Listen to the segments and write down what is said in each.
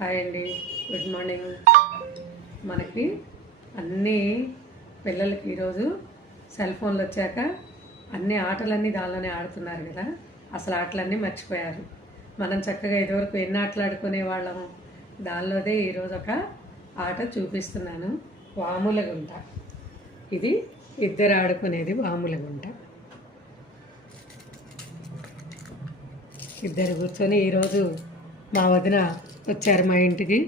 Hi అండి, good morning. మనకి అన్నీ పిల్లలకి ఈరోజు సెల్ ఫోన్లు వచ్చాక అన్ని ఆటలన్నీ దానిలోనే ఆడుతున్నారు కదా. అసలు ఆటలన్నీ మర్చిపోయారు. మనం చక్కగా ఇదివరకు ఎన్ని ఆటలు ఆడుకునే వాళ్ళము, దానిలోదే ఈరోజు ఒక ఆట చూపిస్తున్నాను. వాముల గుంట. ఇది ఇద్దరు ఆడుకునేది వాముల గుంట. ఇద్దరు కూర్చొని ఈరోజు మా వదిన వచ్చారు మా ఇంటికి.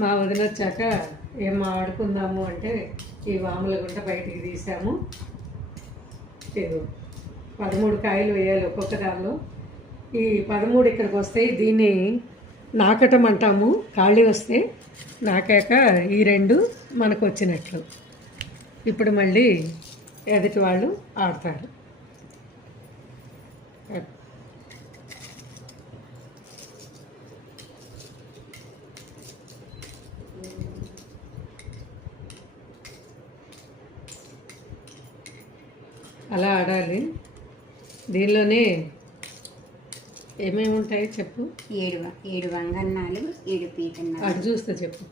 మా వదిన వచ్చాక ఏం ఆడుకుందాము అంటే ఈ వాముల గుంట బయటికి తీసాము. ఇది 13 కాయలు వేయాలి ఒక్కొక్క దానిలో. ఈ 13 ఇక్కడికి వస్తాయి. దీన్ని నాకటం అంటాము. ఖాళీ వస్తే నాకాక ఈ 2 మనకు వచ్చినట్లు. ఇప్పుడు మళ్ళీ ఎదుటి వాళ్ళు ఆడతారు. అలా ఆడాలి. దీనిలోనే ఏమేమి ఉంటాయి చెప్పు. 7 వంగన్నాలు, 7 పీతన్నాలు. అటు చూస్తే చెప్పు.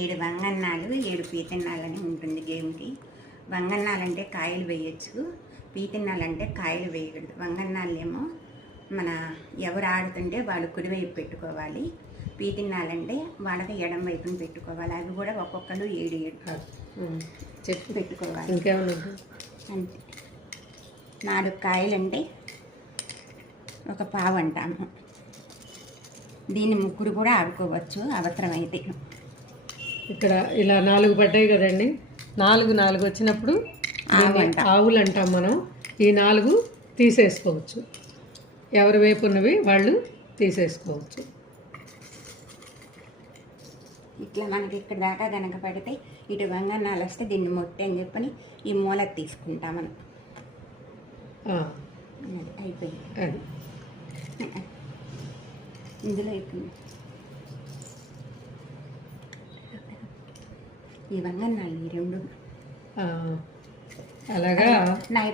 7 వంగన్నాలు, 7 పీతన్నాలు అని ఉంటుంది గేమ్కి. వంగన్నాలు అంటే కాయలు వేయచ్చు, పీతన్నాలు అంటే కాయలు వేయకూడదు. వంగన్నాలు ఏమో మన ఎవరు ఆడుతుంటే వాళ్ళు కుడివైపు పెట్టుకోవాలి, పీతన్నాలంటే వాళ్ళకి ఎడం వైపున పెట్టుకోవాలి. అవి కూడా ఒక్కొక్కరు 7 చెప్పు పెట్టుకోవాలి. ఇంకేమన్నా అంతే. 4 కాయలంటే ఒక పావు అంటాము. దీన్ని ముగ్గురు కూడా ఆడుకోవచ్చు అవసరమైతే. ఇక్కడ ఇలా 4 పడ్డాయి కదండి. 4 వచ్చినప్పుడు ఆవులు అంటాం మనం. ఈ 4 తీసేసుకోవచ్చు. ఎవరి వైపు ఉన్నవి వాళ్ళు తీసేసుకోవచ్చు. ఇట్లా మనకి ఇక్కడ దాకా కనుక పడితే ఇటు వంగన్నాలు వస్తే దీన్ని మొట్టి అని చెప్పని ఈ మూలకు తీసుకుంటాం మనం. అయిపోయింది. అది ఇందులో ఇప్పుడు ఈ వంగన్నాలు ఈ 2 అలాగా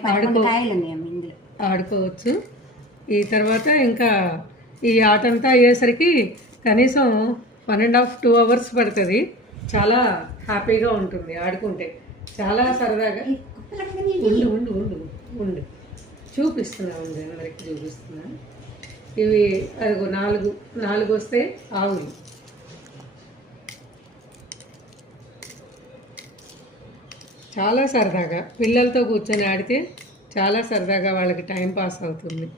11 కాయలు ఉన్నాయమ్మ ఇందులో ఆడుకోవచ్చు. ఈ తర్వాత ఇంకా ఈ ఆట అంతా అయ్యేసరికి కనీసం 1.5-2 అవర్స్ పడుతుంది. చాలా హ్యాపీగా ఉంటుంది ఆడుకుంటే, చాలా సరదాగా. ఉండు చూపిస్తున్నా, ఉంది అందరికి చూపిస్తున్నా. ఇవి అదిగో 4 వస్తే ఆవులు. చాలా సరదాగా పిల్లలతో కూర్చొని ఆడితే చాలా సరదాగా వాళ్ళకి టైం పాస్ అవుతుంది.